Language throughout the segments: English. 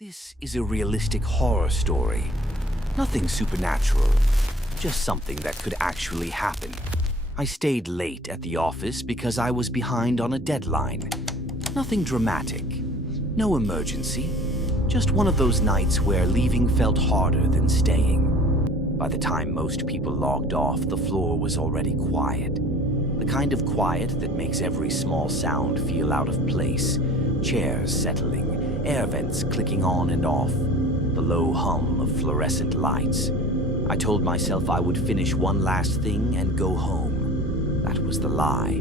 This is a realistic horror story. Nothing supernatural, just something that could actually happen. I stayed late at the office because I was behind on a deadline. Nothing dramatic, no emergency, just one of those nights where leaving felt harder than staying. By the time most people logged off, the floor was already quiet. The kind of quiet that makes every small sound feel out of place. Chairs settling, air vents clicking on and off, the low hum of fluorescent lights. I told myself I would finish one last thing and go home. That was the lie.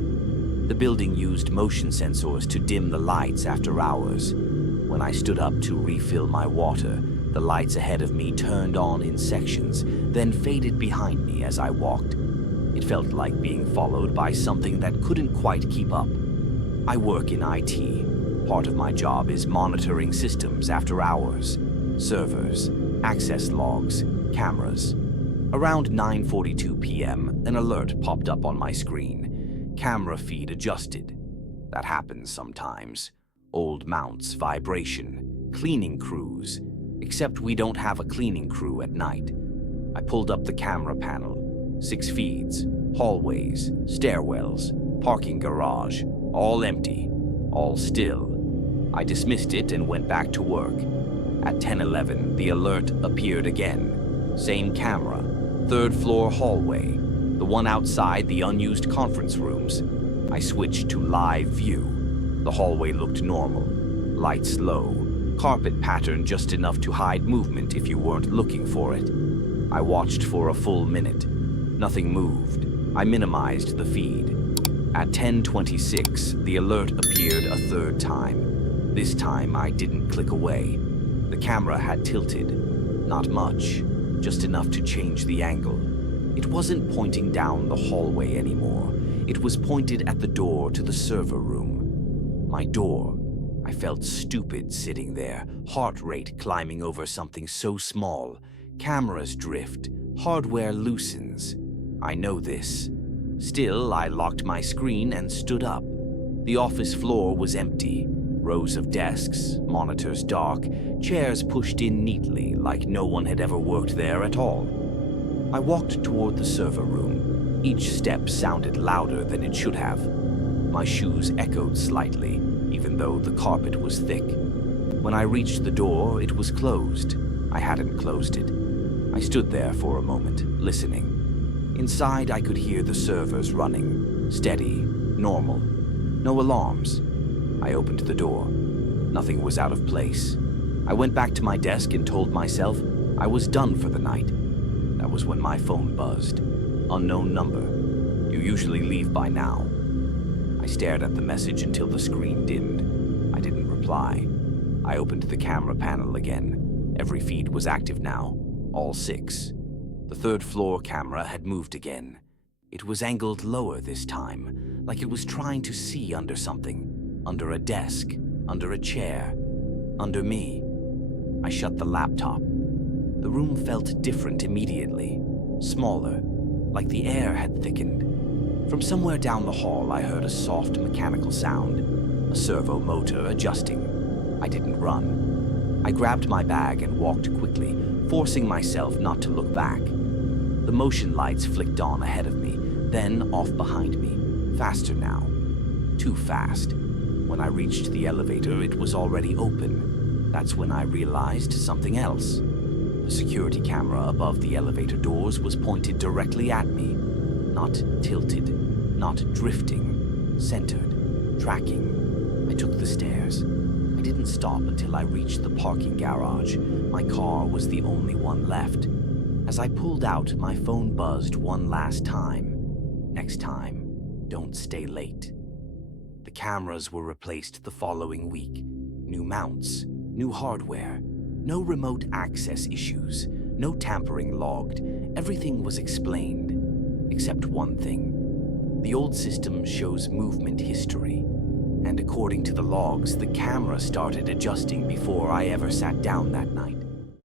The building used motion sensors to dim the lights after hours. When I stood up to refill my water, the lights ahead of me turned on in sections, then faded behind me as I walked. It felt like being followed by something that couldn't quite keep up. I work in IT. Part of my job is monitoring systems after hours, servers, access logs, cameras. Around 9:42 p.m., an alert popped up on my screen. Camera feed adjusted. That happens sometimes. Old mounts, vibration, cleaning crews. Except we don't have a cleaning crew at night. I pulled up the camera panel. 6 feeds, hallways, stairwells, parking garage, all empty, all still. I dismissed it and went back to work. At 10:11, the alert appeared again. Same camera, 3rd floor hallway, the one outside the unused conference rooms. I switched to live view. The hallway looked normal, lights low, carpet pattern just enough to hide movement if you weren't looking for it. I watched for a full minute. Nothing moved. I minimized the feed. At 10:26, the alert appeared a 3rd time. This time, I didn't click away. The camera had tilted. Not much, just enough to change the angle. It wasn't pointing down the hallway anymore. It was pointed at the door to the server room. My door. I felt stupid sitting there, heart rate climbing over something so small. Cameras drift, hardware loosens. I know this. Still, I locked my screen and stood up. The office floor was empty. Rows of desks, monitors dark, chairs pushed in neatly like no one had ever worked there at all. I walked toward the server room. Each step sounded louder than it should have. My shoes echoed slightly, even though the carpet was thick. When I reached the door, it was closed. I hadn't closed it. I stood there for a moment, listening. Inside, I could hear the servers running, steady, normal. No alarms. I opened the door. Nothing was out of place. I went back to my desk and told myself I was done for the night. That was when my phone buzzed. Unknown number. You usually leave by now. I stared at the message until the screen dimmed. I didn't reply. I opened the camera panel again. Every feed was active now. All 6. The 3rd floor camera had moved again. It was angled lower this time, like it was trying to see under something. Under a desk, under a chair, under me. I shut the laptop. The room felt different immediately, smaller, like the air had thickened. From somewhere down the hall, I heard a soft mechanical sound, a servo motor adjusting. I didn't run. I grabbed my bag and walked quickly, forcing myself not to look back. The motion lights flicked on ahead of me, then off behind me, faster now. Too fast. When I reached the elevator, it was already open. That's when I realized something else. The security camera above the elevator doors was pointed directly at me. Not tilted, not drifting, centered, tracking. I took the stairs. I didn't stop until I reached the parking garage. My car was the only one left. As I pulled out, my phone buzzed one last time. Next time, don't stay late. The cameras were replaced the following week. New mounts, new hardware, no remote access issues, no tampering logged. Everything was explained, except one thing. The old system shows movement history, and according to the logs, the camera started adjusting before I ever sat down that night.